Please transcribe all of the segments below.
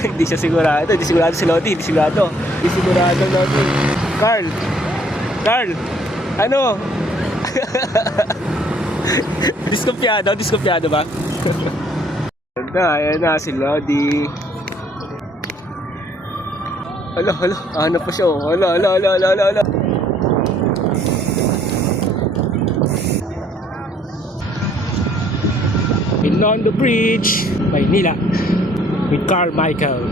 Hindi siya sigurado. Hindi sigurado si Lodi. Hindi sigurado. Hindi sigurado Lodi. Carl! Carl! Ano? Diskumpiyado? Diskumpiyado ba? Ayan na si Lodi. Hala, hala. Ano pa siya? Hala, hala, hala, hala, hala. Beyond the Bridge, Maynila, with Carmichael.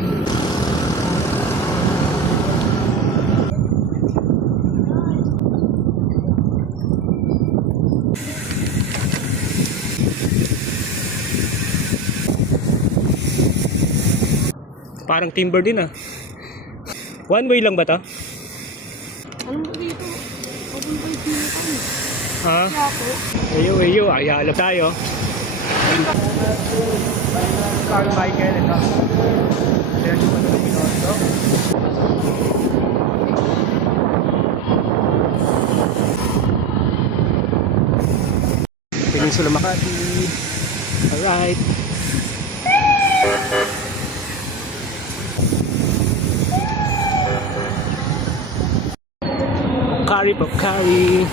Parang timber din ah. One way lang ba to? Anong ba dito? Open by dito. Ha? Ayo, ayala tayo. Carmichael, ito. Peninsula Makati. Alright. Pocari.